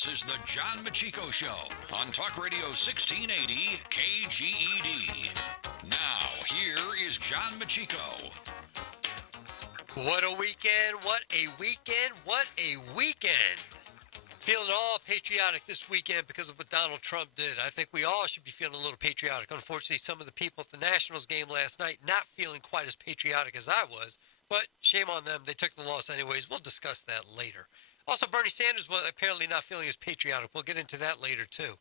This is the John Meccico Show on Talk Radio 1680 KGED. Now, here is John Meccico. What a weekend, what a weekend, what a weekend. Feeling all patriotic this weekend because of what Donald Trump did. I think we all should be feeling a little patriotic. Unfortunately, some of the people at the Nationals game last night not feeling quite as patriotic as I was, but shame on them. They took the loss anyways. We'll discuss that later. Also, Bernie Sanders was apparently not feeling as patriotic. We'll get into that later, too.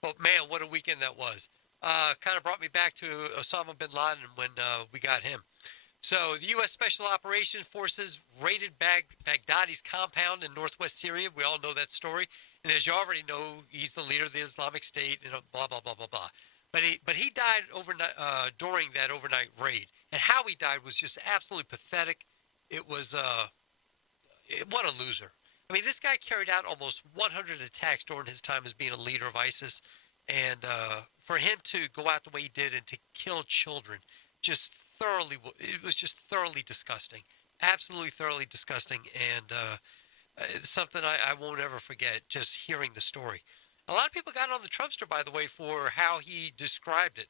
But, man, what a weekend that was. Kind of brought me back to Osama bin Laden when we got him. So, the U.S. Special Operations Forces raided Baghdadi's compound in northwest Syria. We all know that story. And as you already know, he's the leader of the Islamic State, and blah, blah, blah, blah, blah. But he died overnight during that overnight raid. And how he died was just absolutely pathetic. It was, what a loser. I mean, this guy carried out almost 100 attacks during his time as being a leader of ISIS. And for him to go out the way he did and to kill children, it was just thoroughly disgusting. Absolutely thoroughly disgusting. And something I won't ever forget, just hearing the story. A lot of people got on the Trumpster, by the way, for how he described it.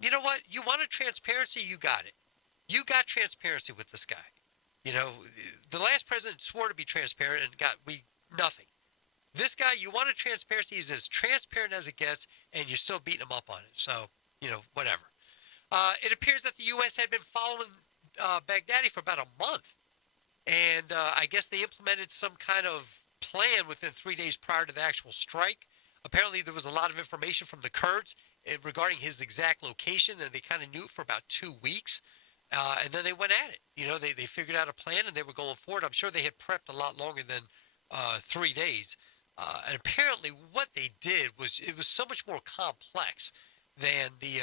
You know what? You wanted transparency, you got it. You got transparency with this guy. You know, the last president swore to be transparent and got nothing. This guy, you wanted transparency, he's as transparent as it gets, and you're still beating him up on it. So, you know, whatever. It appears that the U.S. had been following Baghdadi for about a month. And I guess they implemented some kind of plan within 3 days prior to the actual strike. Apparently, there was a lot of information from the Kurds regarding his exact location, and they kind of knew it for about 2 weeks. And then they went at it. You know, they figured out a plan, and they were going forward. I'm sure they had prepped a lot longer than 3 days. And apparently what they did was, it was so much more complex than the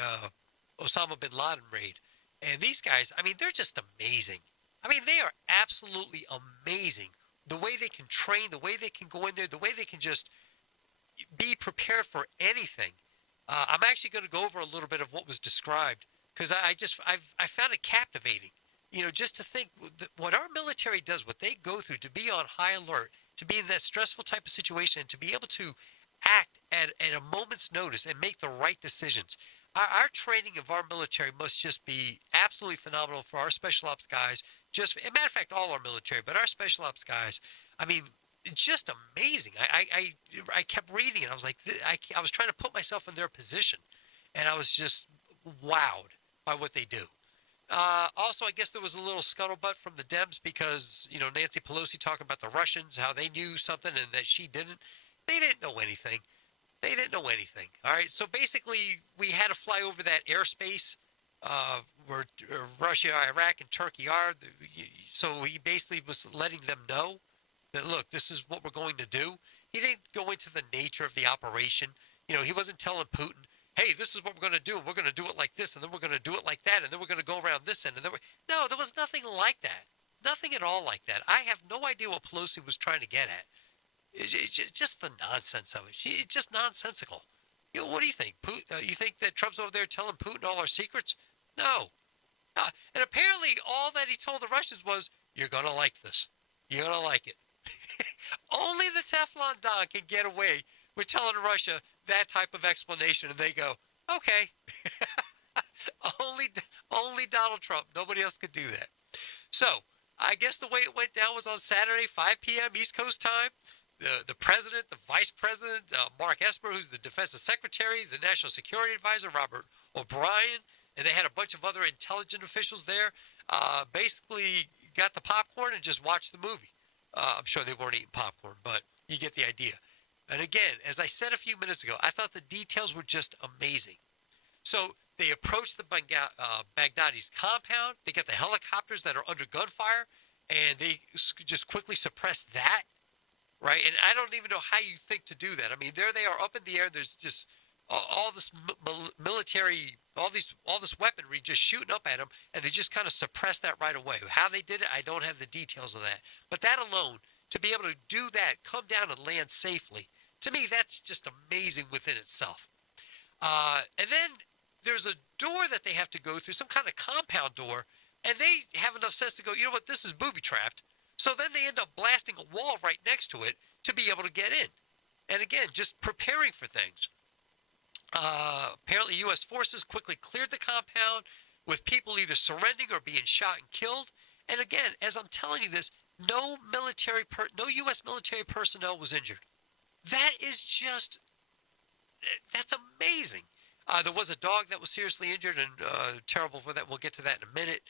Osama bin Laden raid. And these guys, I mean, they're just amazing. I mean, they are absolutely amazing. The way they can train, the way they can go in there, the way they can just be prepared for anything. I'm actually going to go over a little bit of what was described, because I found it captivating. You know, just to think what our military does, what they go through to be on high alert, to be in that stressful type of situation, and to be able to act at a moment's notice and make the right decisions. Our training of our military must just be absolutely phenomenal for our special ops guys. Just, as a matter of fact, all our military, but our special ops guys, I mean, just amazing. I kept reading it. I was like, I was trying to put myself in their position, and I was just wowed by what they do. Also, I guess there was a little scuttlebutt from the Dems because, you know, Nancy Pelosi talking about the Russians, how they knew something and that she didn't. They didn't know anything. They didn't know anything. All right. So basically, we had to fly over that airspace where Russia, Iraq, and Turkey are. So he basically was letting them know that, look, this is what we're going to do. He didn't go into the nature of the operation. You know, he wasn't telling Putin, hey, this is what we're going to do. And we're going to do it like this, and then we're going to do it like that, and then we're going to go around this end. And then no, there was nothing like that. Nothing at all like that. I have no idea what Pelosi was trying to get at. It's just the nonsense of it. It's just nonsensical. You know, what do you think? You think that Trump's over there telling Putin all our secrets? No. And apparently all that he told the Russians was, you're going to like this. You're going to like it. Only the Teflon Don can get away with telling Russia that type of explanation, and they go, okay. only Donald Trump. Nobody else could do that. So I guess the way it went down was on Saturday, 5 p.m. East Coast time. The president, the vice president, Mark Esper, who's the defense secretary, the national security advisor, Robert O'Brien, and they had a bunch of other intelligence officials there, basically got the popcorn and just watched the movie. I'm sure they weren't eating popcorn, but you get the idea. And again, as I said a few minutes ago, I thought the details were just amazing. So they approached the Baghdadi's compound. They got the helicopters that are under gunfire, and they just quickly suppressed that. Right, and I don't even know how you think to do that. I mean, there they are up in the air. There's just all this military, all this weaponry just shooting up at them, and they just kind of suppressed that right away. How they did it, I don't have the details of that. But that alone, to be able to do that, come down and land safely, to me, that's just amazing within itself. And then there's a door that they have to go through, some kind of compound door, and they have enough sense to go, you know what, this is booby-trapped. So then they end up blasting a wall right next to it to be able to get in. And again, just preparing for things. Apparently, U.S. forces quickly cleared the compound with people either surrendering or being shot and killed. And again, as I'm telling you this, no U.S. military personnel was injured. That is just, that's amazing. There was a dog that was seriously injured and terrible for that. We'll get to that in a minute.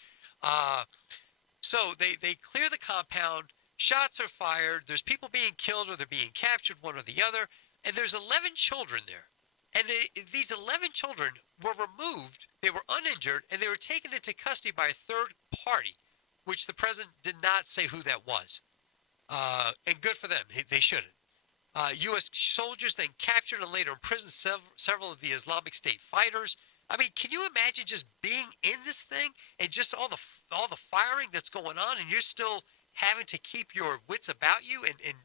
So they clear the compound. Shots are fired. There's people being killed or they're being captured, one or the other. And there's 11 children there. And these 11 children were removed. They were uninjured, and they were taken into custody by a third party, which the president did not say who that was. And good for them. They shouldn't. U.S. soldiers then captured and later imprisoned several of the Islamic State fighters. I mean, can you imagine just being in this thing and just all the firing that's going on, and you're still having to keep your wits about you and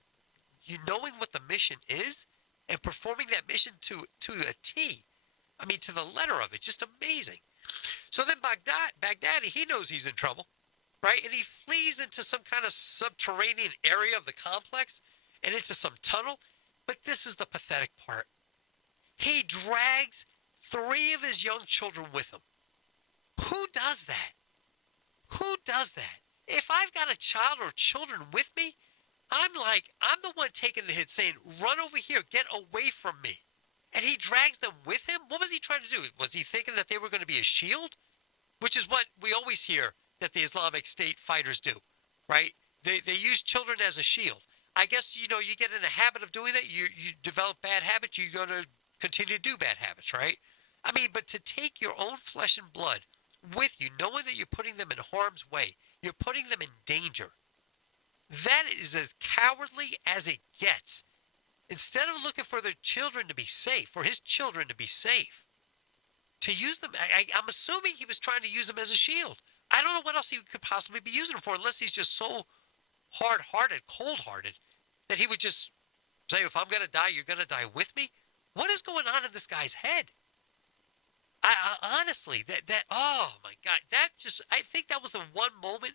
you knowing what the mission is and performing that mission to a T. I mean, to the letter of it. Just amazing. So then Baghdadi, he knows he's in trouble, right? And he flees into some kind of subterranean area of the complex and into some tunnel. But this is the pathetic part. He drags 3 of his young children with him. Who does that? Who does that? If I've got a child or children with me, I'm the one taking the hit saying, run over here, get away from me. And he drags them with him? What was he trying to do? Was he thinking that they were going to be a shield? Which is what we always hear that the Islamic State fighters do, right? They use children as a shield. I guess, you get in a habit of doing that. You develop bad habits, you're going to continue to do bad habits, right? I mean, but to take your own flesh and blood with you, knowing that you're putting them in harm's way, you're putting them in danger, that is as cowardly as it gets. Instead of looking for their children to be safe, for his children to be safe, to use them, I'm assuming he was trying to use them as a shield. I don't know what else he could possibly be using them for, unless he's just so hard-hearted, cold-hearted, that he would just say, if I'm going to die, you're going to die with me? What is going on in this guy's head? I honestly, oh my God, I think that was the one moment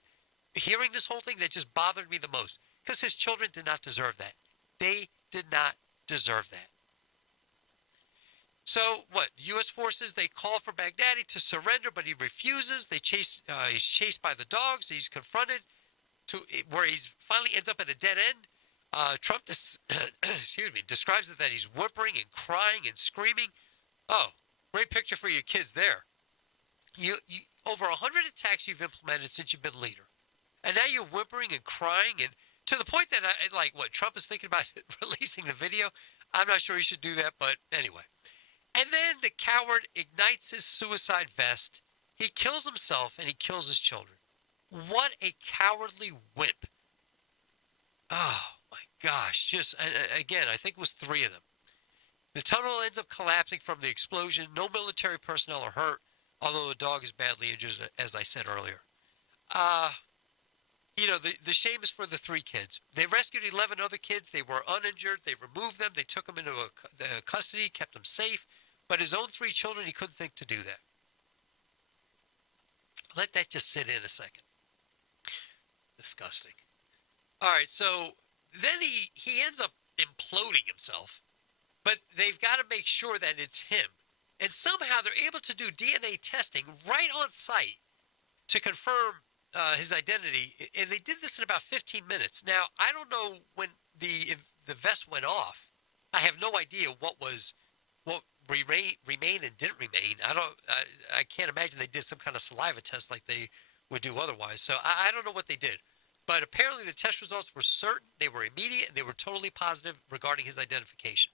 hearing this whole thing that just bothered me the most, because his children did not deserve that. They did not deserve that. So what? U.S. forces, they call for Baghdadi to surrender, but he refuses. He's chased by the dogs. He's confronted where he finally ends up at a dead end. Trump describes it that he's whimpering and crying and screaming. Oh, great picture for your kids there. You over 100 attacks you've implemented since you've been leader. And now you're whimpering and crying, and to the point that Trump is thinking about releasing the video. I'm not sure he should do that, but anyway. And then the coward ignites his suicide vest. He kills himself and he kills his children. What a cowardly wimp. Oh my gosh. Again, I think it was 3 of them. The tunnel ends up collapsing from the explosion. No military personnel are hurt, although the dog is badly injured, as I said earlier. The shame is for the 3 kids. They rescued 11 other kids. They were uninjured. They removed them. They took them into custody, kept them safe. But his own 3 children, he couldn't think to do that. Let that just sit in a second. Disgusting. All right, so then he ends up imploding himself. But they've got to make sure that it's him. And somehow they're able to do DNA testing right on site to confirm his identity. And they did this in about 15 minutes. Now, I don't know when the vest went off. I have no idea what remained and didn't remain. I can't imagine they did some kind of saliva test like they would do otherwise. So I don't know what they did. But apparently the test results were certain, they were immediate, and they were totally positive regarding his identification.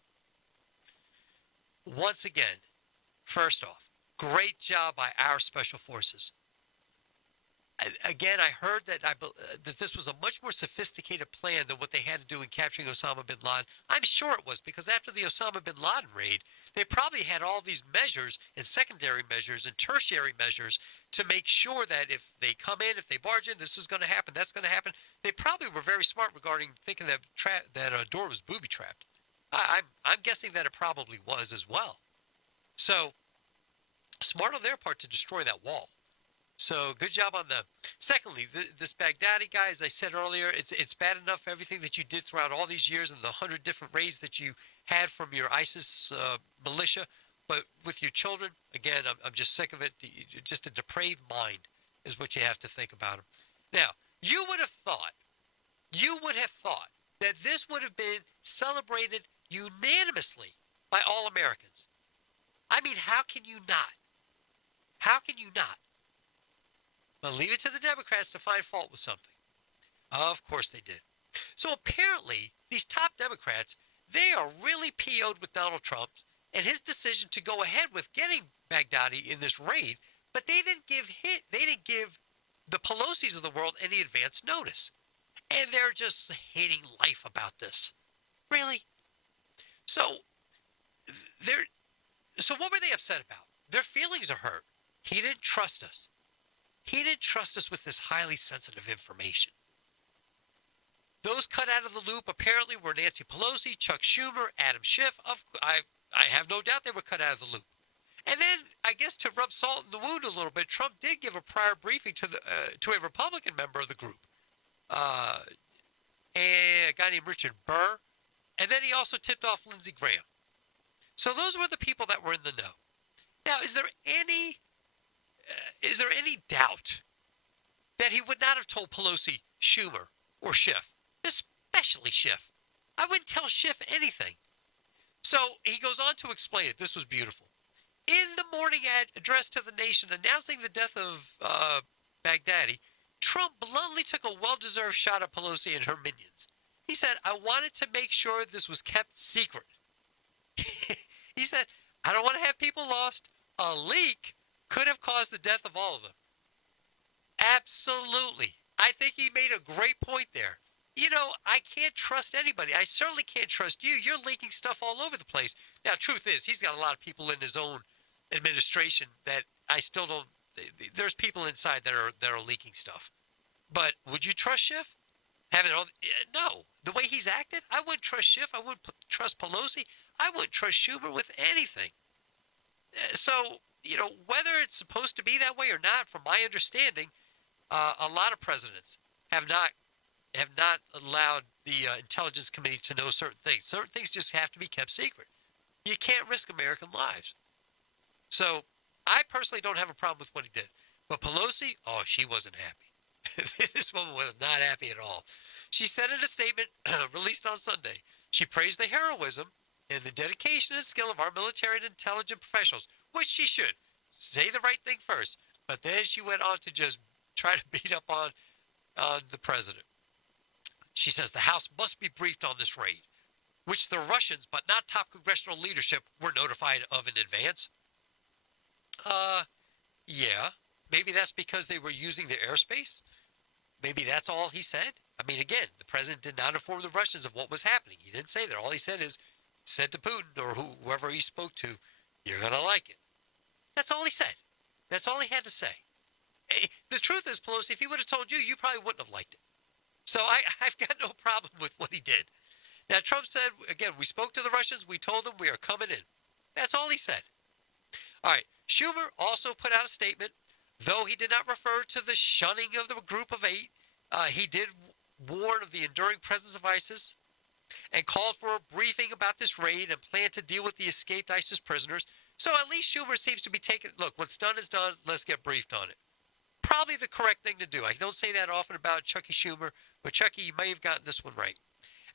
Once again, first off, great job by our special forces. Again, I heard that this was a much more sophisticated plan than what they had to do in capturing Osama bin Laden. I'm sure it was, because after the Osama bin Laden raid, they probably had all these measures and secondary measures and tertiary measures to make sure that if they come in, if they barge in, this is going to happen, that's going to happen. They probably were very smart regarding thinking that a door was booby-trapped. I'm guessing that it probably was as well. So, smart on their part to destroy that wall. So good job on them. Secondly, this Baghdadi guy, as I said earlier, it's bad enough everything that you did throughout all these years and the 100 different raids that you had from your ISIS militia, but with your children, again, I'm just sick of it. Just a depraved mind is what you have to think about them. Now, you would have thought that this would have been celebrated unanimously by all Americans. I mean, how can you not? How can you not? But leave it to the Democrats to find fault with something. Of course they did. So apparently, these top Democrats, they are really PO'd with Donald Trump and his decision to go ahead with getting Baghdadi in this raid, but they didn't give the Pelosi's of the world any advance notice. And they're just hating life about this. Really? So what were they upset about? Their feelings are hurt. He didn't trust us. He didn't trust us with this highly sensitive information. Those cut out of the loop apparently were Nancy Pelosi, Chuck Schumer, Adam Schiff. I have no doubt they were cut out of the loop. And then, I guess to rub salt in the wound a little bit, Trump did give a prior briefing to a Republican member of the group, a guy named Richard Burr, and then he also tipped off Lindsey Graham. So those were the people that were in the know. Now, is there any doubt that he would not have told Pelosi, Schumer, or Schiff, especially Schiff? I wouldn't tell Schiff anything. So he goes on to explain it. This was beautiful. In the morning address to the nation announcing the death of Baghdadi, Trump bluntly took a well-deserved shot at Pelosi and her minions. He said, I wanted to make sure this was kept secret. He said, I don't want to have people lost. A leak could have caused the death of all of them. Absolutely. I think he made a great point there. You know, I can't trust anybody. I certainly can't trust you. You're leaking stuff all over the place. Now, truth is, he's got a lot of people in his own administration that I still don't. There's people inside that are leaking stuff. But would you trust Schiff? No. The way he's acted, I wouldn't trust Schiff. I wouldn't trust Pelosi. I wouldn't trust Schumer with anything. So, you know, whether it's supposed to be that way or not, from my understanding, a lot of presidents have not allowed the intelligence committee to know certain things. Certain things just have to be kept secret. You can't risk American lives. So I personally don't have a problem with what he did. But Pelosi, she wasn't happy. This woman was not happy at all. She said in a statement released on Sunday, she praised the heroism and the dedication and skill of our military and intelligence professionals, which she should. Say the right thing first. But then she went on to just try to beat up on the president. She says the House must be briefed on this raid, which the Russians, but not top congressional leadership, were notified of in advance. Yeah. Maybe that's because they were using their airspace. Maybe that's all he said. I mean, again, the president did not inform the Russians of what was happening. He didn't say that. All he said said to Putin or whoever he spoke to, you're going to like it. That's all he said. That's all he had to say. The truth is, Pelosi, if he would have told you, you probably wouldn't have liked it. So I've got no problem with what he did. Now, Trump said, again, we spoke to the Russians. We told them we are coming in. That's all he said. All right. Schumer also put out a statement. Though he did not refer to the shunning of the group of 8, he did warn of the enduring presence of ISIS and called for a briefing about this raid and planned to deal with the escaped ISIS prisoners. So at least Schumer seems to be taking, look, what's done is done. Let's get briefed on it. Probably the correct thing to do. I don't say that often about Chucky Schumer, but Chucky, you may have gotten this one right.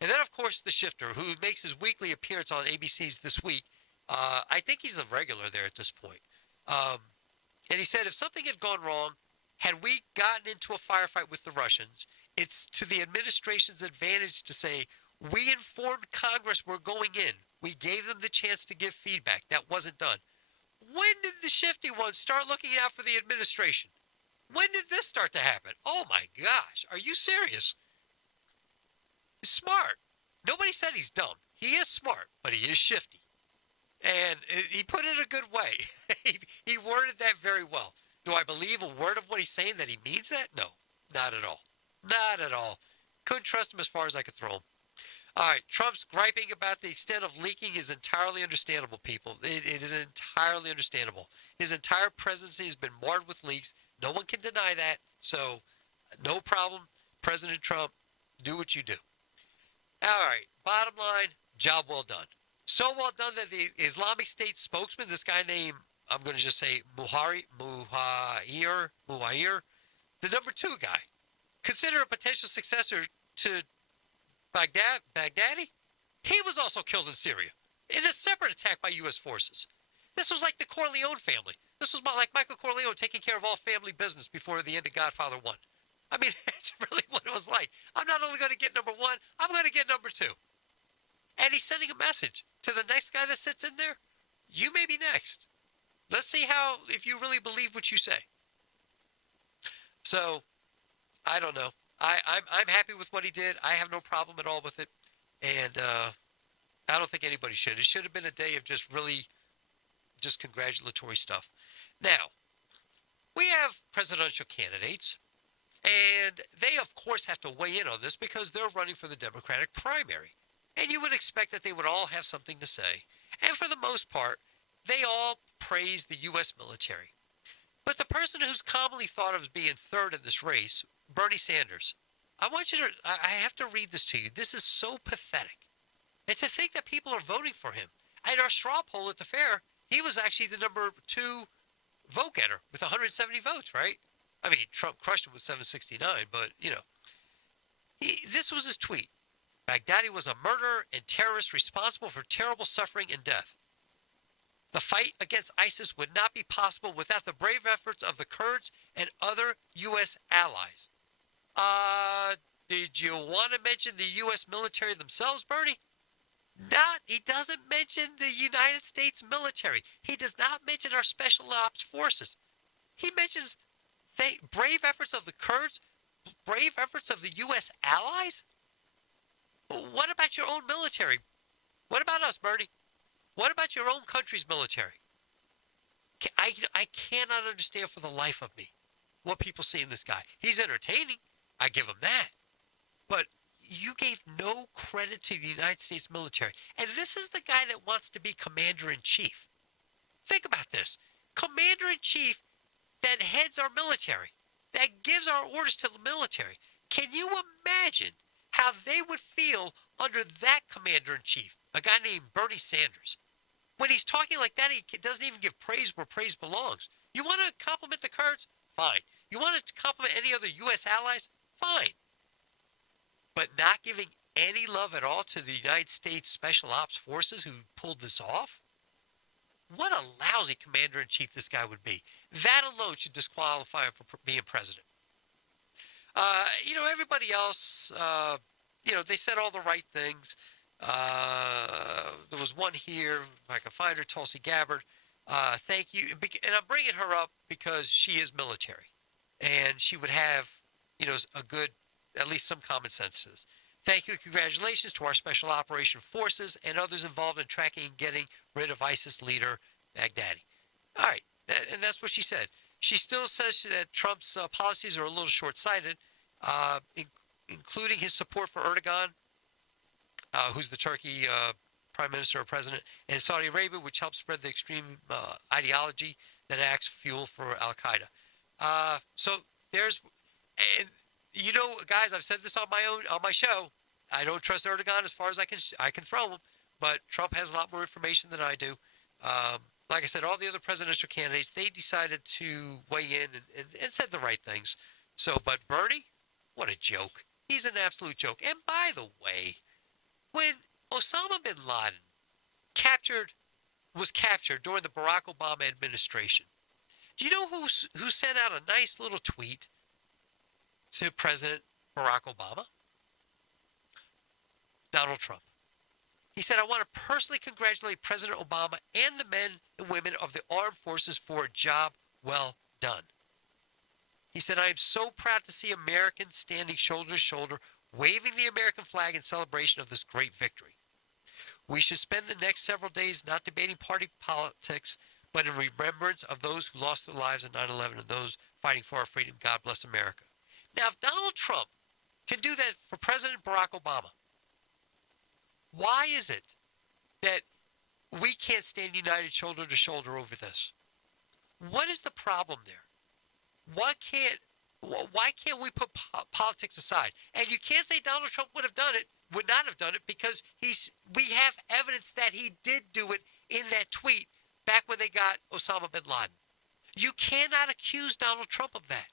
And then, of course, the shifter, who makes his weekly appearance on ABC's This Week. I think he's a regular there at this point. And he said if something had gone wrong, had we gotten into a firefight with the Russians, it's to the administration's advantage to say, we informed Congress we're going in. We gave them the chance to give feedback. That wasn't done. When did the shifty ones start looking out for the administration? When did this start to happen? Oh, my gosh. Are you serious? He's smart. Nobody said he's dumb. He is smart, but he is shifty. And he put it a good way. He worded that very well. Do I believe a word of what he's saying that he means that? No, not at all. Not at all. Couldn't trust him as far as I could throw him. All right, Trump's griping about the extent of leaking is entirely understandable, people. It is entirely understandable. His entire presidency has been marred with leaks. No one can deny that. So, no problem. President Trump, do what you do. All right, bottom line, job well done. So well done that the Islamic State spokesman, this guy named, I'm going to just say Muhair, the number 2 guy, considered a potential successor to Baghdadi. He was also killed in Syria in a separate attack by U.S. forces. This was like the Corleone family. This was like Michael Corleone taking care of all family business before the end of Godfather 1. I mean, that's really what it was like. I'm not only going to get number 1, I'm going to get number 2. And he's sending a message to the next guy that sits in there. You may be next. Let's see if you really believe what you say. So, I don't know. I'm happy with what he did. I have no problem at all with it. And I don't think anybody should. It should have been a day of just congratulatory stuff. Now, we have presidential candidates, and they, of course, have to weigh in on this because they're running for the Democratic primary. And you would expect that they would all have something to say. And for the most part, they all praise the U.S. military. But the person who's commonly thought of as being third in this race, Bernie Sanders, I have to read this to you. This is so pathetic. And to think that people are voting for him. At our straw poll at the fair, he was actually the number 2 vote getter with 170 votes, right? I mean, Trump crushed him with 769, but, this was his tweet. Baghdadi was a murderer and terrorist responsible for terrible suffering and death. The fight against ISIS would not be possible without the brave efforts of the Kurds and other U.S. allies. Did you want to mention the U.S. military themselves, Bernie? He doesn't mention the United States military. He does not mention our special ops forces. He mentions brave efforts of the Kurds, brave efforts of the U.S. allies. What about your own military? What about us, Bernie? What about your own country's military? I cannot understand for the life of me what people see in this guy. He's entertaining. I give him that. But you gave no credit to the United States military. And this is the guy that wants to be commander-in-chief. Think about this. Commander-in-chief that heads our military, that gives our orders to the military. Can you imagine how they would feel under that commander-in-chief, a guy named Bernie Sanders? When he's talking like that, he doesn't even give praise where praise belongs. You want to compliment the Kurds? Fine. You want to compliment any other U.S. allies? Fine. But not giving any love at all to the United States Special Ops Forces who pulled this off? What a lousy commander-in-chief this guy would be. That alone should disqualify him for being president. Everybody else, they said all the right things. There was one here, if I can find her, Tulsi Gabbard. Thank you. And I'm bringing her up because she is military. And she would have, a good, at least some common sense to this. Thank you and congratulations to our Special Operation Forces and others involved in tracking and getting rid of ISIS leader Baghdadi. All right. And that's what she said. She still says that Trump's policies are a little short-sighted, including his support for Erdogan, who's the Turkey prime minister or president, and Saudi Arabia, which helps spread the extreme ideology that acts fuel for al-Qaeda. So there's, and guys, I've said this on my show. I don't trust Erdogan as far as I can throw him, but Trump has a lot more information than I do. Like I said, all the other presidential candidates, they decided to weigh in and said the right things. So, but Bernie, what a joke. He's an absolute joke. And by the way, when Osama bin Laden was captured during the Barack Obama administration, do you know who sent out a nice little tweet to President Barack Obama? Donald Trump. He said, I want to personally congratulate President Obama and the men and women of the armed forces for a job well done. He said, I am so proud to see Americans standing shoulder to shoulder, waving the American flag in celebration of this great victory. We should spend the next several days not debating party politics, but in remembrance of those who lost their lives in 9/11 and those fighting for our freedom. God bless America. Now, if Donald Trump can do that for President Barack Obama, why is it that we can't stand united shoulder to shoulder over this? What is the problem there? Why can't Why can't we put politics aside? And you can't say Donald Trump would not have done it, because we have evidence that he did do it in that tweet back when they got Osama bin Laden. You cannot accuse Donald Trump of that.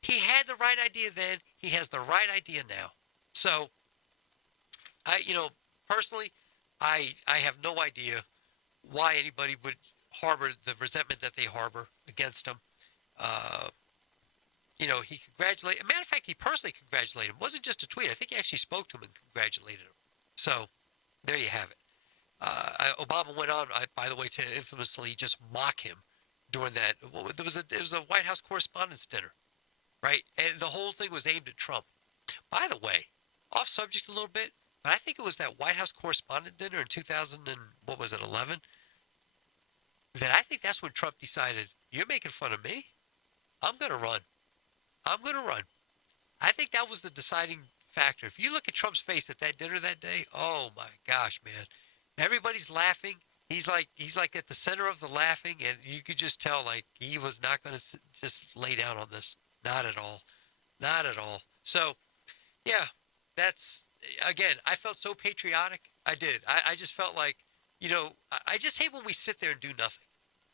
He had the right idea then. He has the right idea now. So, personally, I have no idea why anybody would harbor the resentment that they harbor against him. He congratulated. As a matter of fact, he personally congratulated him. It wasn't just a tweet. I think he actually spoke to him and congratulated him. So, there you have it. Obama went on, by the way, to infamously just mock him during that. It was a White House Correspondents' Dinner, right? And the whole thing was aimed at Trump. By the way, off subject a little bit, but I think it was that White House Correspondent Dinner in 2011, that I think that's when Trump decided, you're making fun of me? I'm going to run. I'm going to run. I think that was the deciding factor. If you look at Trump's face at that dinner that day, oh my gosh, man. Everybody's laughing. He's like at the center of the laughing, and you could just tell like he was not going to just lay down on this. Not at all. Not at all. So, yeah, that's, again, I felt so patriotic. I did. I just felt like, I just hate when we sit there and do nothing.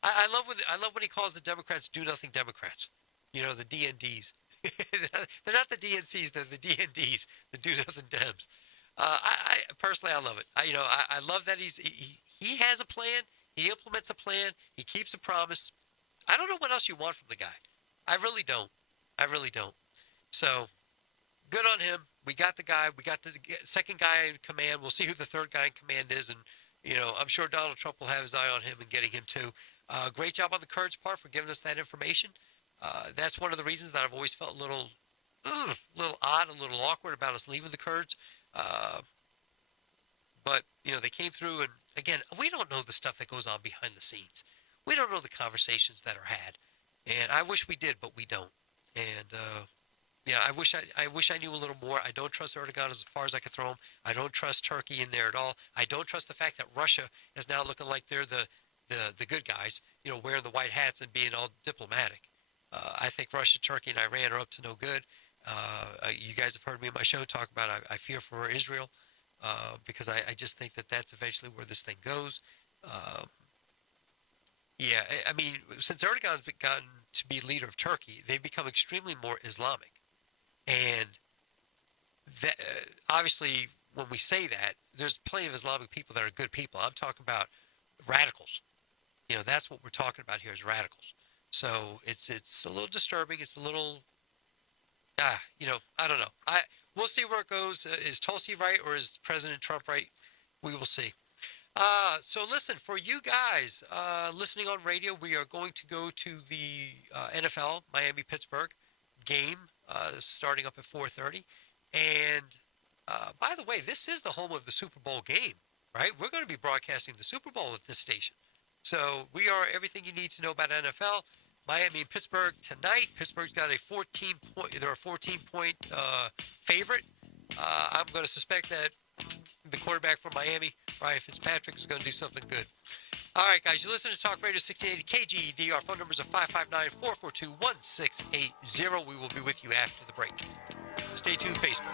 I love when he calls the Democrats do nothing Democrats. The DNDs. They're not the DNCs, they're the DNDs, the do nothing Dems. I personally, I love it. I love that he has a plan. He implements a plan. He keeps a promise. I don't know what else you want from the guy. I really don't. So, good on him. We got the guy. We got the second guy in command. We'll see who the third guy in command is. And, I'm sure Donald Trump will have his eye on him and getting him too. Great job on the Kurds part for giving us that information. That's one of the reasons that I've always felt a little odd, a little awkward about us leaving the Kurds. But, they came through, and again, we don't know the stuff that goes on behind the scenes. We don't know the conversations that are had. And I wish we did, but we don't. And, I wish I knew a little more. I don't trust Erdogan as far as I could throw him. I don't trust Turkey in there at all. I don't trust the fact that Russia is now looking like they're the good guys, wearing the white hats and being all diplomatic. I think Russia, Turkey, and Iran are up to no good. You guys have heard me on my show talk about I fear for Israel because I just think that that's eventually where this thing goes. I mean, since Erdogan's gotten to be leader of Turkey, they've become extremely more Islamic. And that, obviously, when we say that, there's plenty of Islamic people that are good people. I'm talking about radicals. That's what we're talking about here is radicals. So it's a little disturbing. It's a little, I don't know. We'll see where it goes. Is Tulsi right or is President Trump right? We will see. So listen, for you guys listening on radio, we are going to go to the NFL Miami-Pittsburgh game starting up at 4:30. And by the way, this is the home of the Super Bowl game, right? We're going to be broadcasting the Super Bowl at this station. So we are everything you need to know about NFL. Miami and Pittsburgh tonight. Pittsburgh's got a 14-point favorite. I'm going to suspect that the quarterback from Miami, Ryan Fitzpatrick, is going to do something good. All right, guys, you listen to Talk Radio 1680 KGED. Our phone numbers are 559-442-1680. We will be with you after the break. Stay tuned, Facebook.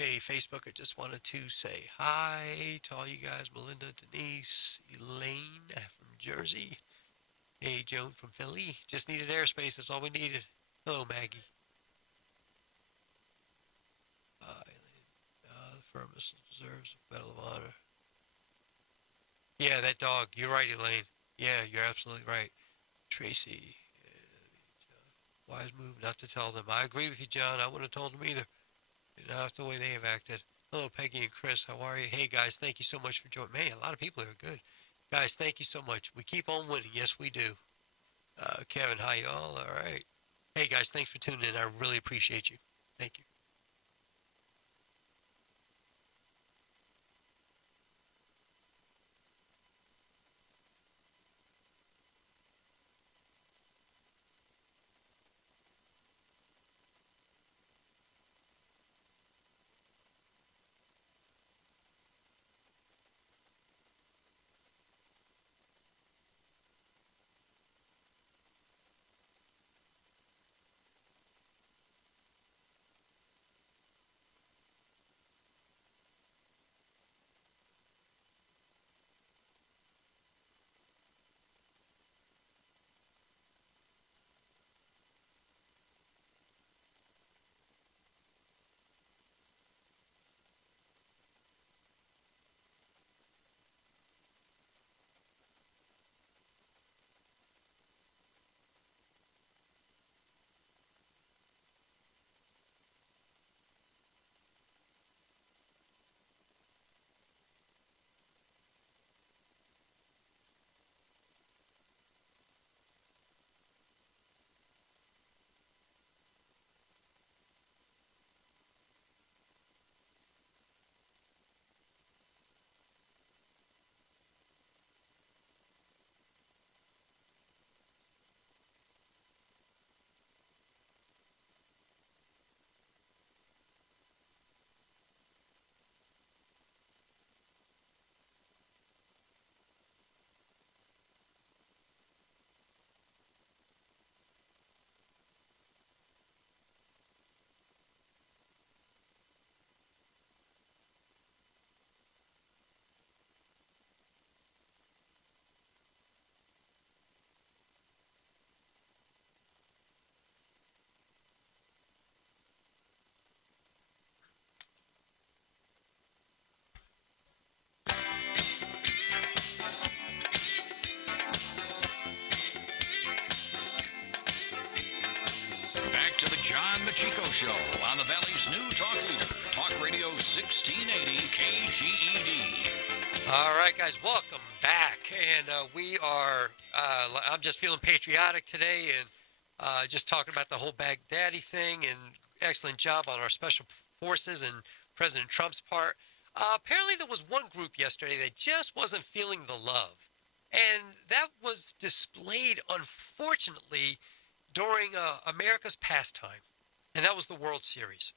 Hey, Facebook, I just wanted to say hi to all you guys. Melinda, Denise, Elaine from Jersey. Hey, Joan from Philly. Just needed airspace. That's all we needed. Hello, Maggie. The firm deserves a Medal of Honor. Yeah, that dog. You're right, Elaine. Yeah, you're absolutely right. Tracy. Wise move not to tell them. I agree with you, John. I wouldn't have told them either. Not the way they have acted. Hello, Peggy and Chris. How are you? Hey, guys, thank you so much for joining. Man, a lot of people here are good. Guys, thank you so much. We keep on winning. Yes, we do. Kevin, hi, y'all. All right. Hey, guys, thanks for tuning in. I really appreciate you. Thank you. John Meccico Show on the Valley's new talk leader, Talk Radio 1680 KGED. All right, guys, welcome back. And I'm just feeling patriotic today and just talking about the whole Baghdadi thing, and excellent job on our special forces and President Trump's part. Apparently there was one group yesterday that just wasn't feeling the love. And that was displayed, unfortunately, during America's pastime. And that was the World Series.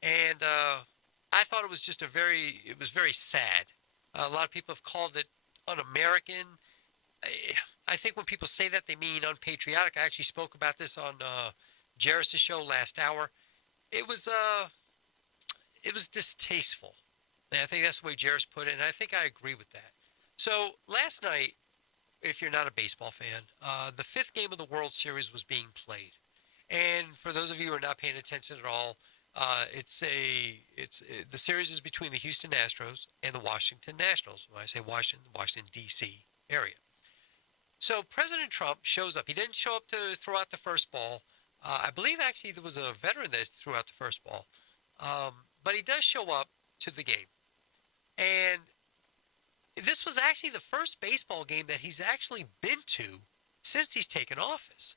And I thought it was just it was very sad. A lot of people have called it un-American. I think when people say that, they mean unpatriotic. I actually spoke about this on Jairus' show last hour. It was distasteful. And I think that's the way Jairus put it, and I think I agree with that. So last night, if you're not a baseball fan, the fifth game of the World Series was being played. And for those of you who are not paying attention at all, the series is between the Houston Astros and the Washington Nationals. When I say Washington, D.C. area. So President Trump shows up. He didn't show up to throw out the first ball. I believe actually there was a veteran that threw out the first ball. But he does show up to the game. And this was actually the first baseball game that he's actually been to since he's taken office.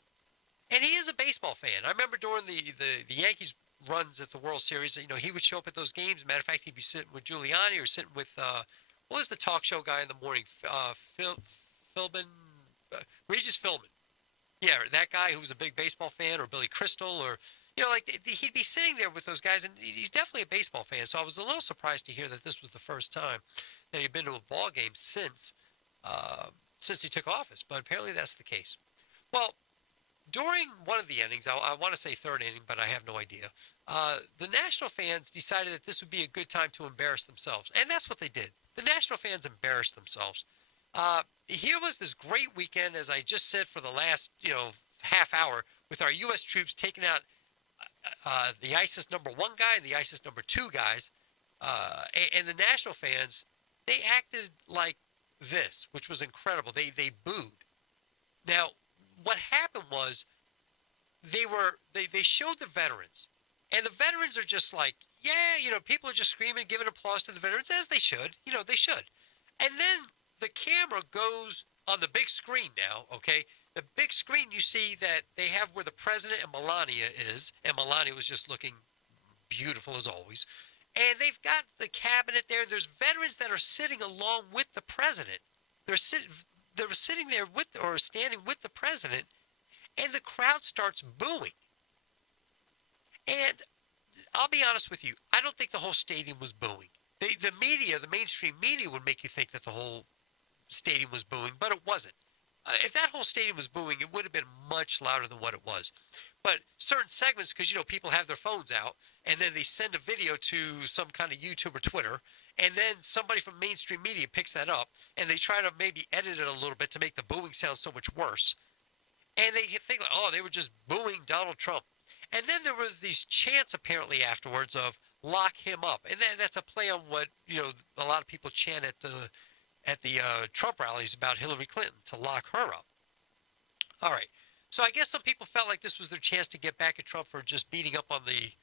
And he is a baseball fan. I remember during the Yankees runs at the World Series, he would show up at those games. Matter of fact, he'd be sitting with Giuliani or sitting with, what was the talk show guy in the morning? Regis Philbin. Yeah, that guy who was a big baseball fan, or Billy Crystal, or, he'd be sitting there with those guys, and he's definitely a baseball fan. So I was a little surprised to hear that this was the first time that he'd been to a ball game since he took office. But apparently that's the case. Well, during one of the innings, I want to say third inning, but I have no idea, the National fans decided that this would be a good time to embarrass themselves. And that's what they did. The National fans embarrassed themselves. Here was this great weekend, as I just said, for the last, half hour, with our U.S. troops taking out the ISIS #1 guy and the ISIS #2 guys. And the National fans, they acted like this, which was incredible. They booed. Now, what happened was they showed the veterans. And the veterans are just like, yeah, people are just screaming, giving applause to the veterans, as they should. They should. And then the camera goes on the big screen now, okay? The big screen, you see that they have where the president and Melania is, and Melania was just looking beautiful as always. And they've got the cabinet there. There's veterans that are sitting along with the president. They're sitting there or standing with the president, and the crowd starts booing. And I'll be honest with you, I don't think the whole stadium was booing. The media, the mainstream media, would make you think that the whole stadium was booing, but it wasn't. If that whole stadium was booing, it would have been much louder than what it was. But certain segments, because, people have their phones out, and then they send a video to some kind of YouTube or Twitter, and then somebody from mainstream media picks that up, and they try to maybe edit it a little bit to make the booing sound so much worse. And they think, they were just booing Donald Trump. And then there was these chants apparently afterwards of lock him up. And then that's a play on what, a lot of people chant at the Trump rallies about Hillary Clinton, to lock her up. All right. So I guess some people felt like this was their chance to get back at Trump for just beating up on the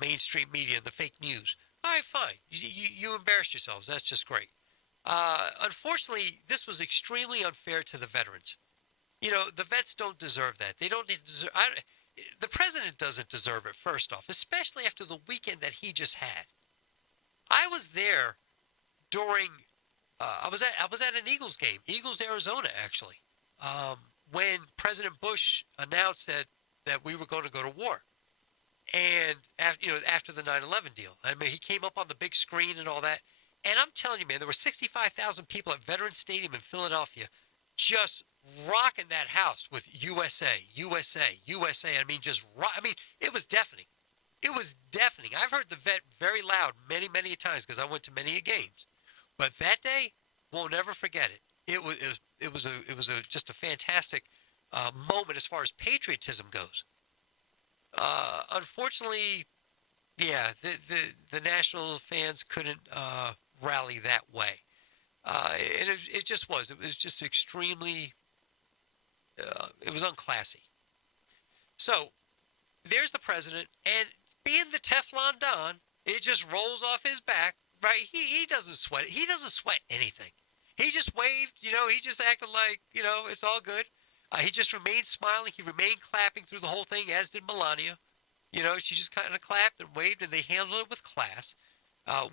mainstream media and the fake news. All right, fine. You embarrassed yourselves. That's just great. Unfortunately, this was extremely unfair to the veterans. The vets don't deserve that. They don't deserve. The president doesn't deserve it, first off, especially after the weekend that he just had. I was there during. I was at an Eagles game, Eagles, Arizona, actually, when President Bush announced that we were going to go to war, and after the 9/11 deal. I mean, he came up on the big screen and all that, and I'm telling you, man, there were 65,000 people at Veterans Stadium in Philadelphia, just rocking that house with USA, USA, USA. I mean, it was deafening. It was deafening. I've heard the vet very loud many, many times because I went to many games. But that day, we'll never forget it. It was just a fantastic moment as far as patriotism goes. Unfortunately, yeah, the national fans couldn't rally that way, and it just was. It was just extremely. It was unclassy. So, there's the president, and being the Teflon Don, it just rolls off his back, right? He doesn't sweat it. He doesn't sweat anything. He just waved, he just acted like, it's all good. He just remained smiling. He remained clapping through the whole thing, as did Melania. She just kind of clapped and waved, and they handled it with class,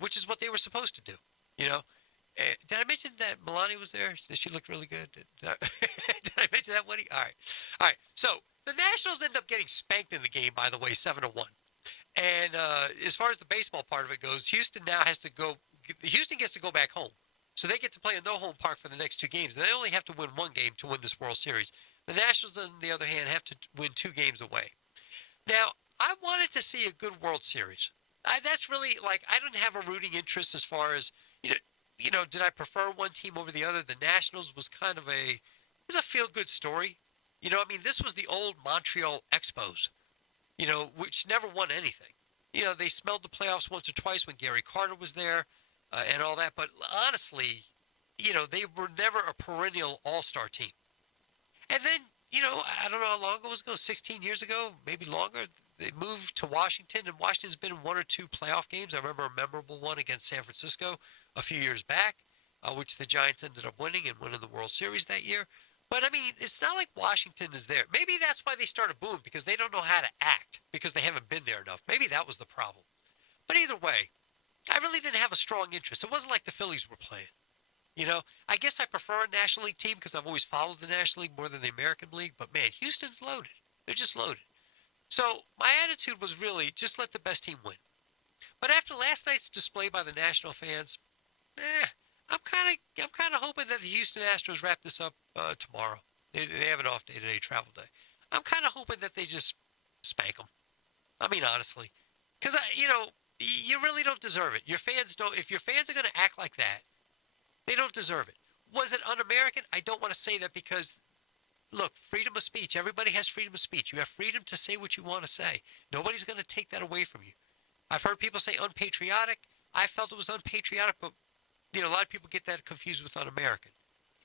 which is what they were supposed to do. Did I mention that Melania was there? She looked really good. Did I mention that, Woody? All right. So the Nationals end up getting spanked in the game, by the way, 7-1. And as far as the baseball part of it goes, Houston now has to go. Houston gets to go back home. So they get to play in no home park for the next 2 games. They only have to win 1 game to win this World Series. The Nationals, on the other hand, have to win 2 games away. Now, I wanted to see a good World Series. That's really, I don't have a rooting interest as far as, did I prefer one team over the other? The Nationals was kind of it was a feel-good story. This was the old Montreal Expos, which never won anything. They smelled the playoffs once or twice when Gary Carter was there and all that. But honestly, they were never a perennial all-star team. And then, I don't know how long it was 16 years ago, maybe longer. They moved to Washington, and Washington's been in 1 or 2 playoff games. I remember a memorable one against San Francisco a few years back, which the Giants ended up winning and winning the World Series that year. But, it's not like Washington is there. Maybe that's why they started booing, because they don't know how to act, because they haven't been there enough. Maybe that was the problem. But either way, I really didn't have a strong interest. It wasn't like the Phillies were playing. I guess I prefer a National League team because I've always followed the National League more than the American League. But, man, Houston's loaded. They're just loaded. So my attitude was really just let the best team win. But after last night's display by the National fans, I'm kind of hoping that the Houston Astros wrap this up tomorrow. They have an off day today, travel day. I'm kind of hoping that they just spank them. Honestly, because you really don't deserve it. Your fans don't. If your fans are going to act like that, they don't deserve it. Was it un-American? I don't want to say that because, look, freedom of speech. Everybody has freedom of speech. You have freedom to say what you want to say. Nobody's going to take that away from you. I've heard people say unpatriotic. I felt it was unpatriotic, but a lot of people get that confused with un-American.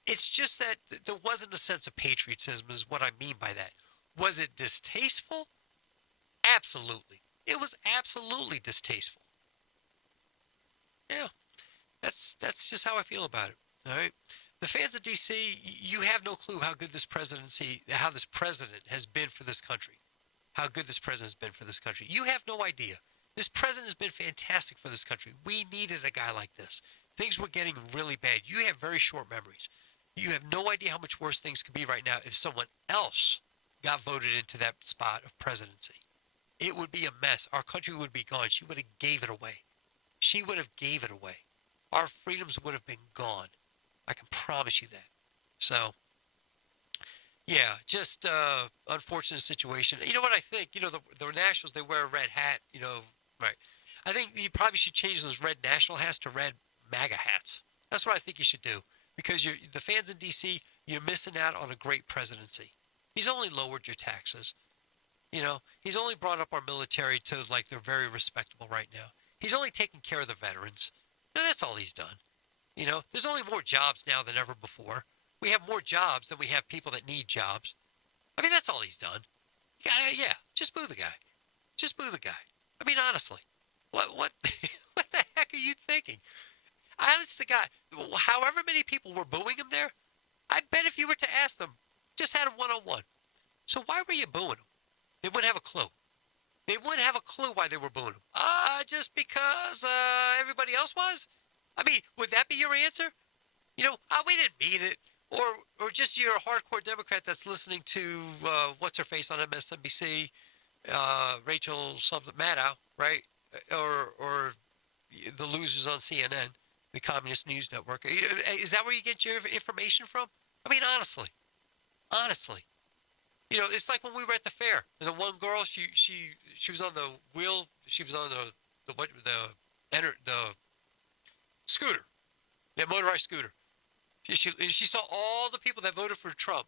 It's just that there wasn't a sense of patriotism is what I mean by that. Was it distasteful? Absolutely. It was absolutely distasteful. Yeah. That's just how I feel about it. All right. The fans of D.C., you have no clue how good this president has been for this country. How good this president has been for this country. You have no idea. This president has been fantastic for this country. We needed a guy like this. Things were getting really bad. You have very short memories. You have no idea how much worse things could be right now if someone else got voted into that spot of presidency. It would be a mess. Our country would be gone. She would have gave it away. She would have gave it away. Our freedoms would have been gone. I can promise you that. So, yeah, just unfortunate situation. You know what I think? The Nationals, they wear a red hat, right. I think you probably should change those red national hats to red MAGA hats. That's what I think you should do. Because the fans in D.C., you're missing out on a great presidency. He's only lowered your taxes. He's only brought up our military to, they're very respectable right now. He's only taken care of the veterans. That's all he's done. There's only more jobs now than ever before. We have more jobs than we have people that need jobs. That's all he's done. Yeah, just boo the guy. Just boo the guy. Honestly, what what the heck are you thinking? Honest to God, however many people were booing him there, I bet if you were to ask them, just had him one-on-one. So why were you booing him? They wouldn't have a clue. They wouldn't have a clue why they were booing him. Just because everybody else was? Would that be your answer? We didn't mean it. Or just you're a hardcore Democrat that's listening to, what's her face on MSNBC, Rachel something, Maddow, right? Or the losers on CNN, the Communist News Network. Is that where you get your information from? Honestly. It's like when we were at the fair. The one girl, she was on the wheel. She was on the scooter, that motorized scooter. She saw all the people that voted for Trump.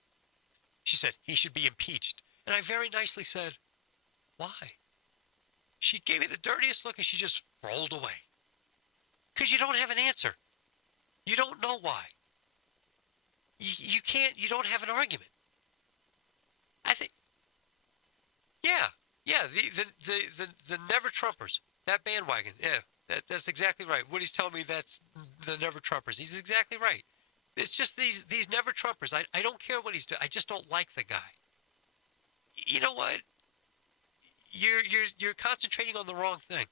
She said he should be impeached, and I very nicely said, "Why?" She gave me the dirtiest look, and she just rolled away. Because you don't have an answer. You don't know why. You can't. You don't have an argument. I think, yeah, Yeah, the Never Trumpers, that bandwagon. Yeah, that's exactly right. Woody's telling me that's the Never Trumpers. He's exactly right. It's just these Never Trumpers. I don't care what he's doing. I just don't like the guy. You know what? You're concentrating on the wrong thing.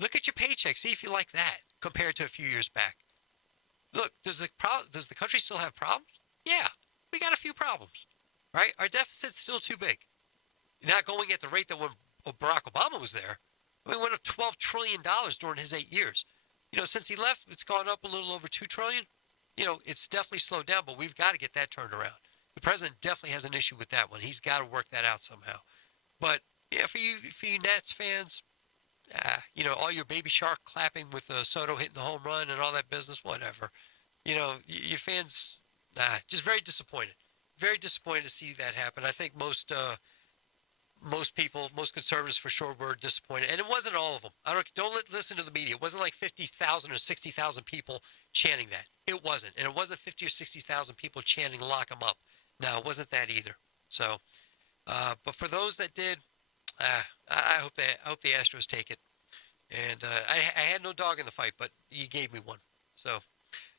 Look at your paycheck. See if you like that compared to a few years back. Look, does the country still have problems? Yeah, we got a few problems, right? Our deficit's still too big. Not going at the rate that when Barack Obama was there. I mean, it went up $12 trillion during his 8 years. Since he left, it's gone up a little over $2 trillion. It's definitely slowed down, but we've got to get that turned around. The president definitely has an issue with that one. He's got to work that out somehow. But yeah, for you Nats fans, all your baby shark clapping with Soto hitting the home run and all that business, whatever. Your fans, just very disappointed. Very disappointed to see that happen. I think most people, most conservatives for sure were disappointed. And it wasn't all of them. Don't listen to the media. It wasn't like 50,000 or 60,000 people chanting that. It wasn't. And it wasn't 50 or 60,000 people chanting lock them up. No, it wasn't that either. So, but for those that did, I hope the Astros take it. And I had no dog in the fight, but you gave me one. So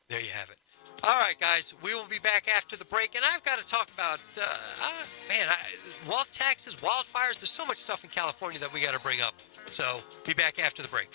there you have it. All right, guys, we will be back after the break, and I've got to talk about, wealth taxes, wildfires. There's so much stuff in California that we got to bring up. So be back after the break.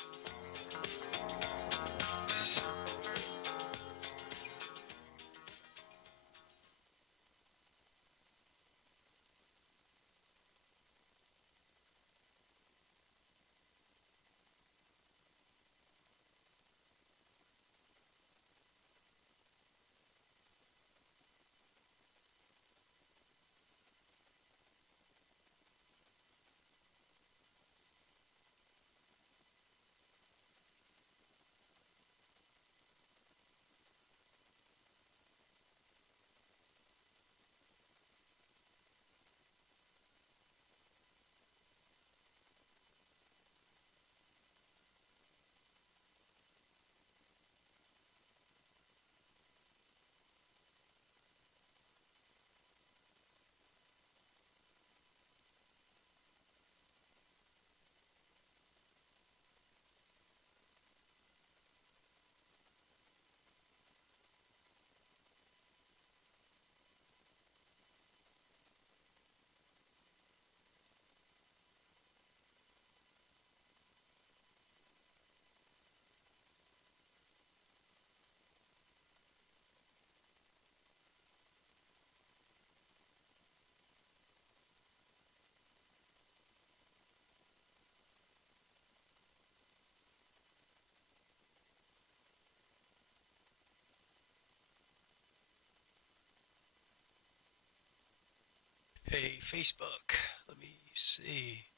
Hey, Facebook, let me see.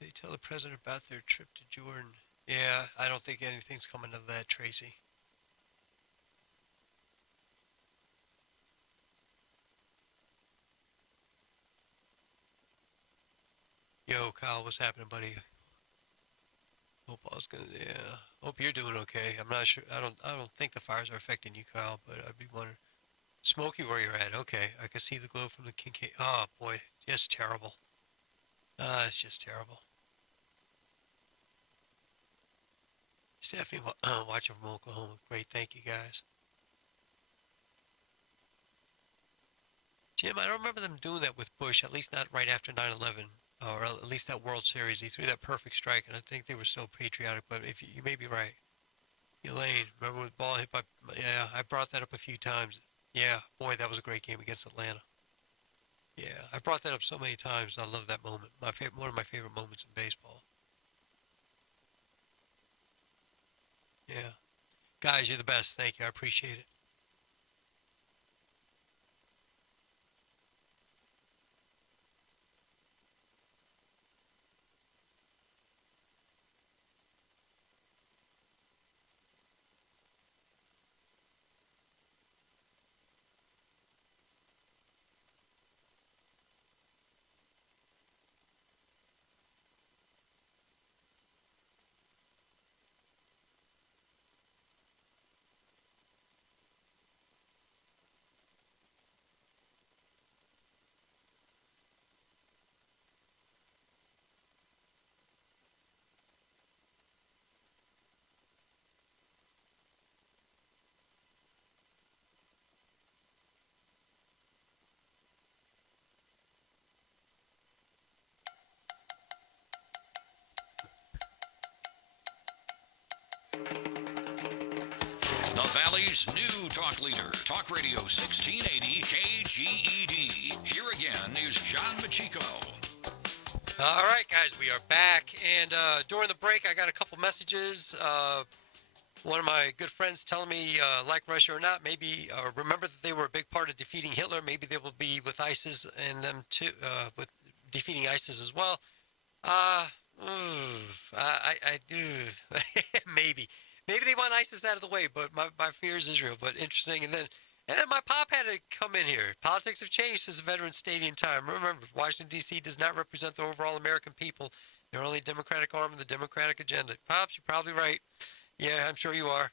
They tell the president about their trip to Jordan. Yeah, I don't think anything's coming of that, Tracy. Yo, Kyle, what's happening, buddy? Hope all's gonna. Yeah, hope you're doing okay. I'm not sure. I don't think the fires are affecting you, Kyle, but I'd be wondering. Smoky, where you're at? Okay, I can see the glow from the Kincaid. Oh boy, just terrible. It's just terrible. Stephanie, watching from Oklahoma. Great, thank you guys. Jim, I don't remember them doing that with Bush, at least not right after 9/11, or at least that World Series. He threw that perfect strike, and I think they were still patriotic, but if you may be right. Elaine, remember when the ball hit by, yeah, I brought that up a few times. Yeah, boy, that was a great game against Atlanta. Yeah, I brought that up so many times. I love that moment. One of my favorite moments in baseball. Yeah. Guys, you're the best. Thank you. I appreciate it. Cincinnati's new talk leader, Talk Radio 1680 KGED. Here again is John Meccico. All right, guys, we are back. And during the break, I got a couple messages. One of my good friends telling me, like Russia or not, maybe remember that they were a big part of defeating Hitler. Maybe they will be with ISIS and them too, with defeating ISIS as well. Maybe they want ISIS out of the way, but my fear is Israel. But interesting. And then my pop had to come in here. Politics have changed since Veterans Stadium time. Remember, Washington, D.C. does not represent the overall American people. They're only a Democratic arm of the Democratic agenda. Pops, you're probably right. Yeah, I'm sure you are.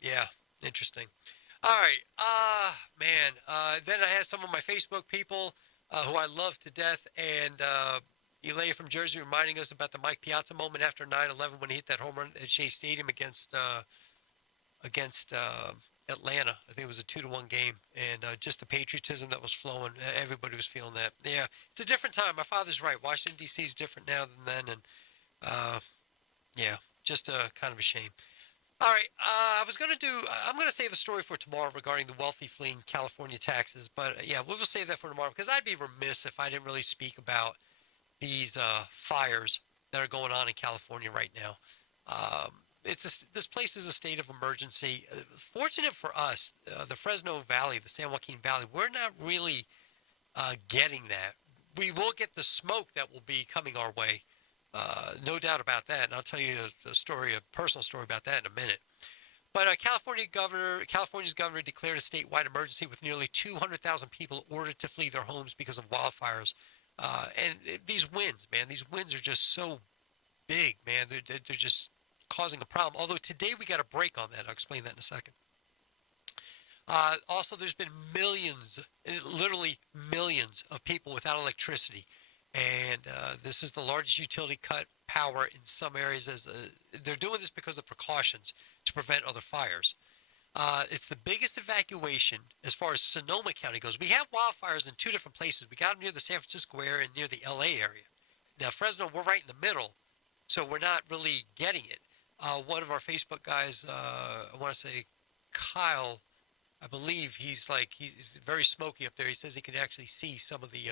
Yeah, interesting. All right. Man. Then I had some of my Facebook people who I love to death. And Elia from Jersey reminding us about the Mike Piazza moment after 9/11 when he hit that home run at Shea Stadium against Atlanta. I think it was a 2-1 game, and just the patriotism that was flowing. Everybody was feeling that. Yeah, it's a different time. My father's right. Washington, D.C. is different now than then, and yeah, just kind of a shame. All right, I'm going to save a story for tomorrow regarding the wealthy fleeing California taxes, but yeah, we will save that for tomorrow because I'd be remiss if I didn't really speak about these fires that are going on in California right now. This place is a state of emergency. Fortunate for us, the Fresno Valley, the San Joaquin Valley, we're not really getting that. We will get the smoke that will be coming our way. No doubt about that. And I'll tell you a personal story about that in a minute. But California's governor declared a statewide emergency with nearly 200,000 people ordered to flee their homes because of wildfires. And these winds are just so big, man. They're just causing a problem. Although today we got a break on that. I'll explain that in a second. Also, there's been literally millions of people without electricity. And this is the largest utility cut power in some areas. They're doing this because of precautions to prevent other fires. It's the biggest evacuation as far as Sonoma County goes. We have wildfires in 2 different places. We got them near the San Francisco area and near the LA area. Now, Fresno, we're right in the middle, so we're not really getting it. One of our Facebook guys, I want to say Kyle, I believe he's very smoky up there. He says he can actually see some of the,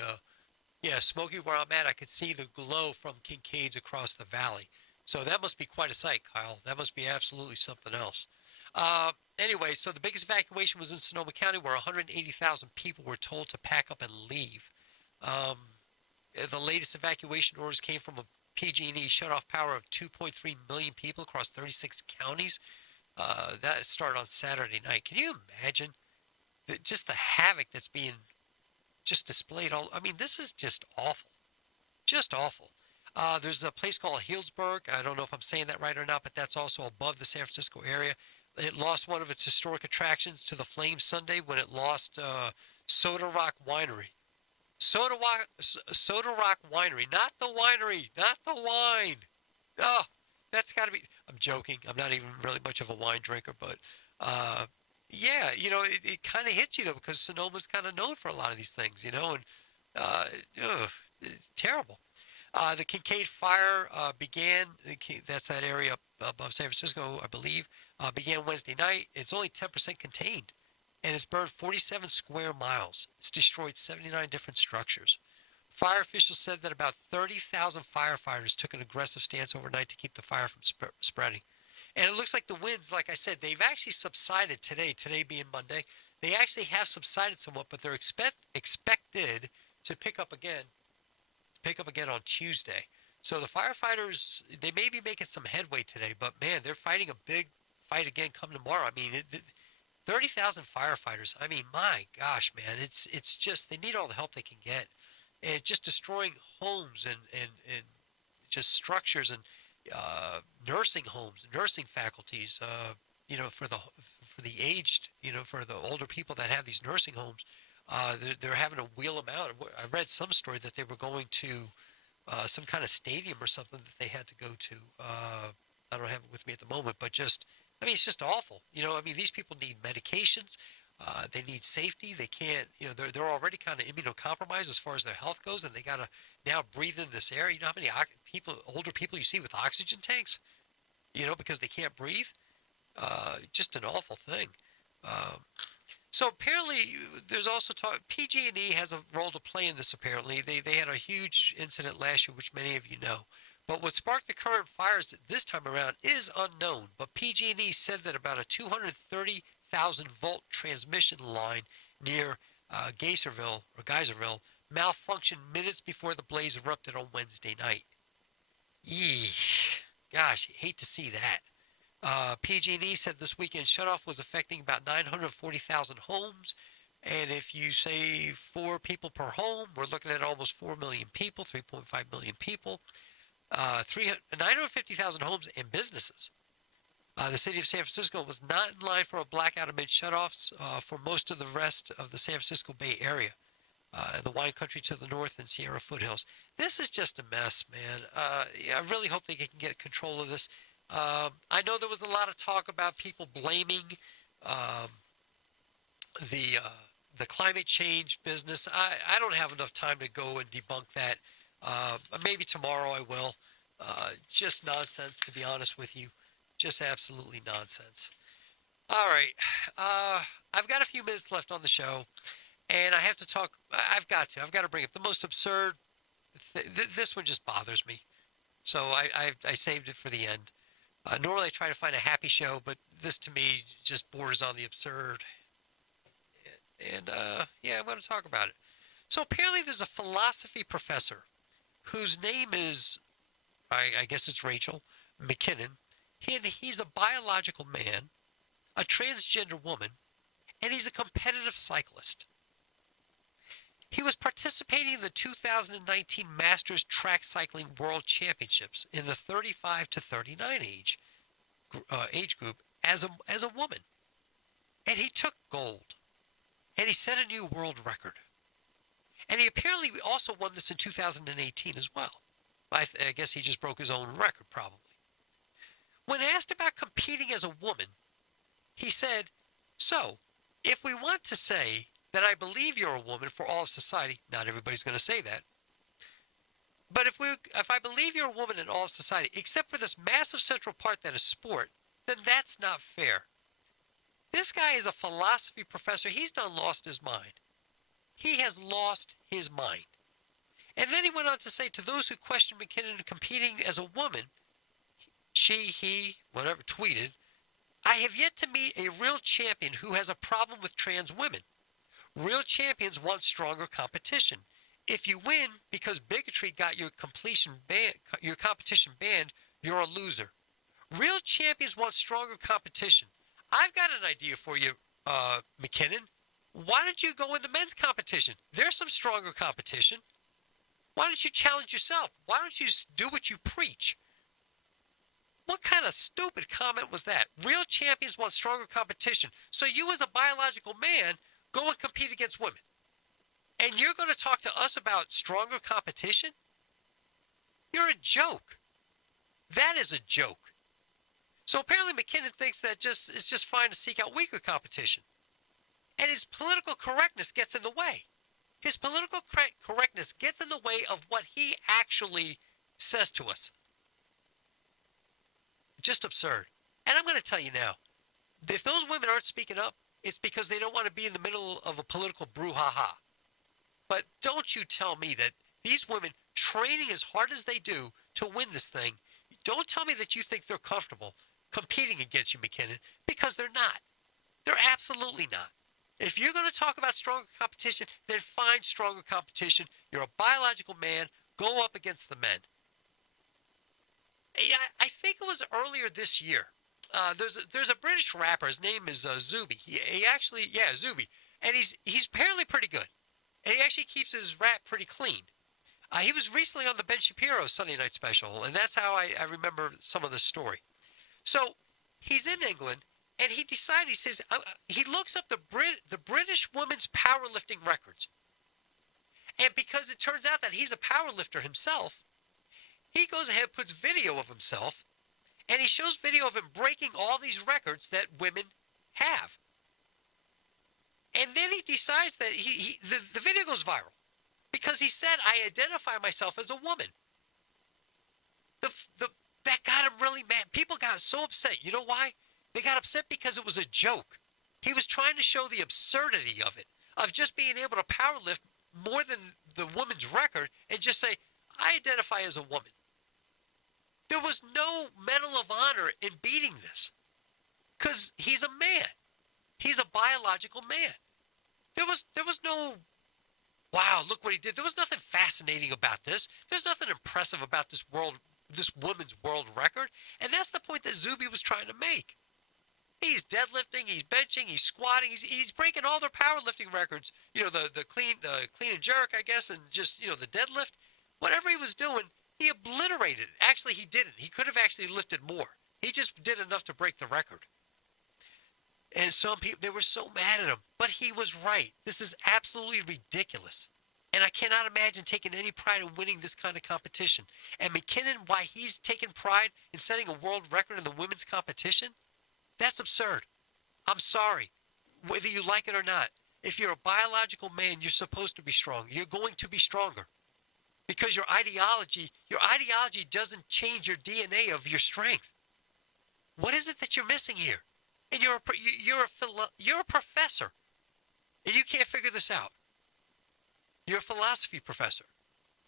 smoky where I'm at. I could see the glow from Kincaid's across the valley. So that must be quite a sight, Kyle. That must be absolutely something else. Anyway, so the biggest evacuation was in Sonoma County where 180,000 people were told to pack up and leave. The latest evacuation orders came from a PG&E shut-off power of 2.3 million people across 36 counties. That started on Saturday night. Can you imagine just the havoc that's being just displayed all? I mean, this is just awful. Just awful. There's a place called Healdsburg. I don't know if I'm saying that right or not, but that's also above the San Francisco area. It lost one of its historic attractions to the flames Sunday when it lost Soda Rock Winery. Soda Rock Winery, not the winery, not the wine. Oh, that's got to be. I'm joking. I'm not even really much of a wine drinker, but yeah, it kind of hits you though because Sonoma's kind of known for a lot of these things, and it's terrible. The Kincaid fire began. That's that area above San Francisco, I believe. Began Wednesday night. It's only 10% contained. And it's burned 47 square miles. It's destroyed 79 different structures. Fire officials said that about 30,000 firefighters took an aggressive stance overnight to keep the fire from spreading. And it looks like the winds, like I said, they've actually subsided today being Monday. They actually have subsided somewhat, but they're expected to pick up again on Tuesday. So the firefighters, they may be making some headway today, but man, they're fighting a big fight again come tomorrow. I mean, 30,000 firefighters. I mean, my gosh, man, it's just, they need all the help they can get. And just destroying homes and just structures and nursing homes, nursing faculties, for the aged, for the older people that have these nursing homes, they're having to wheel them out. I read some story that they were going to some kind of stadium or something that they had to go to. I don't have it with me at the moment, but it's just awful. These people need medications. They need safety. They can't, they're already kind of immunocompromised as far as their health goes, and they got to now breathe in this air. You know how many older people you see with oxygen tanks, because they can't breathe? Just an awful thing. Um, so apparently, there's also talk. PG&E has a role to play in this. Apparently, they had a huge incident last year, which many of you know. But what sparked the current fires this time around is unknown. But PG&E said that about a 230,000 volt transmission line near Geyserville malfunctioned minutes before the blaze erupted on Wednesday night. Yee, gosh, hate to see that. PG&E said this weekend shutoff was affecting about 940,000 homes. And if you say 4 people per home, we're looking at almost 4 million people, 3.5 million people, 950,000 homes and businesses. The city of San Francisco was not in line for a blackout amid shutoffs for most of the rest of the San Francisco Bay Area, the wine country to the north and Sierra foothills. This is just a mess, man. I really hope they can get control of this. I know there was a lot of talk about people blaming the climate change business. I don't have enough time to go and debunk that. Maybe tomorrow I will. Just nonsense, to be honest with you. Just absolutely nonsense. All right. I've got a few minutes left on the show, and I have to talk. I've got to bring up the most absurd. This one just bothers me. So I saved it for the end. Normally I try to find a happy show, but this to me just borders on the absurd. And yeah, I'm going to talk about it. So apparently there's a philosophy professor whose name is, I guess it's Rachel McKinnon. He's a biological man, a transgender woman, and he's a competitive cyclist. He was participating in the 2019 Masters Track Cycling World Championships in the 35 to 39 age group as a woman. And he took gold. And he set a new world record. And he apparently also won this in 2018 as well. I guess he just broke his own record, probably. When asked about competing as a woman, he said, "So, if we want to say that I believe you're a woman for all of society," not everybody's going to say that, "but if I believe you're a woman in all of society, except for this massive central part that is sport, then that's not fair." This guy is a philosophy professor. He's done lost his mind. He has lost his mind. And then he went on to say, to those who question McKinnon competing as a woman, he, whatever, tweeted, "I have yet to meet a real champion who has a problem with trans women. Real champions want stronger competition. If you win because bigotry got your competition banned, you're a loser. Real champions want stronger competition. I've got an idea for you, McKinnon. Why don't you go in the men's competition? There's some stronger competition. Why don't you challenge yourself? Why don't you do what you preach?" What kind of stupid comment was that? Real champions want stronger competition. So you as a biological man go and compete against women. And you're going to talk to us about stronger competition? You're a joke. That is a joke. So apparently McKinnon thinks that it's just fine to seek out weaker competition. And his political correctness gets in the way. His political correctness gets in the way of what he actually says to us. Just absurd. And I'm going to tell you now, if those women aren't speaking up, it's because they don't want to be in the middle of a political brouhaha. But don't you tell me that these women training as hard as they do to win this thing, don't tell me that you think they're comfortable competing against you, McKinnon, because they're not. They're absolutely not. If you're going to talk about stronger competition, then find stronger competition. You're a biological man. Go up against the men. I think it was earlier this year. There's a British rapper. His name is Zuby. Zuby. And he's apparently pretty good. And he actually keeps his rap pretty clean. He was recently on the Ben Shapiro Sunday Night Special, and that's how I remember some of the story. So he's in England, and he says, he looks up the British women's powerlifting records. And because it turns out that he's a powerlifter himself, he goes ahead and puts video of himself, and he shows video of him breaking all these records that women have. And then he decides that the video goes viral because he said, "I identify myself as a woman." That got him really mad. People got so upset. You know why? They got upset because it was a joke. He was trying to show the absurdity of it, of just being able to powerlift more than the woman's record and just say, I identify as a woman. There was no Medal of Honor in beating this because he's a man. He's a biological man. There was no, wow, look what he did. There was nothing fascinating about this. There's nothing impressive about this woman's world record. And that's the point that Zuby was trying to make. He's deadlifting, he's benching, he's squatting, he's breaking all their powerlifting records. You know, the clean and jerk, I guess, and just, you know, the deadlift. Whatever he was doing, he obliterated it. Actually, he didn't. He could have actually lifted more. He just did enough to break the record. And some people, they were so mad at him. But he was right. This is absolutely ridiculous. And I cannot imagine taking any pride in winning this kind of competition. And McKinnon, why he's taking pride in setting a world record in the women's competition, that's absurd. I'm sorry, whether you like it or not. If you're a biological man, you're supposed to be strong. You're going to be stronger. Because your ideology doesn't change your DNA of your strength. What is it that you're missing here? And you're a professor, and you can't figure this out. You're a philosophy professor.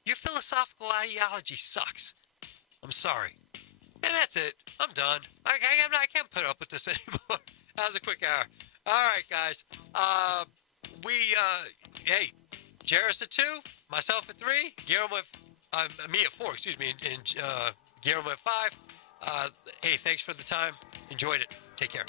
Your philosophical ideology sucks. I'm sorry. And that's it. I'm done. I can't put up with this anymore. That was a quick hour. All right, guys. Hey, Jairus at 2, myself at 3, Guillermo me at 4, excuse me, and Guillermo at 5. Hey, thanks for the time. Enjoyed it. Take care.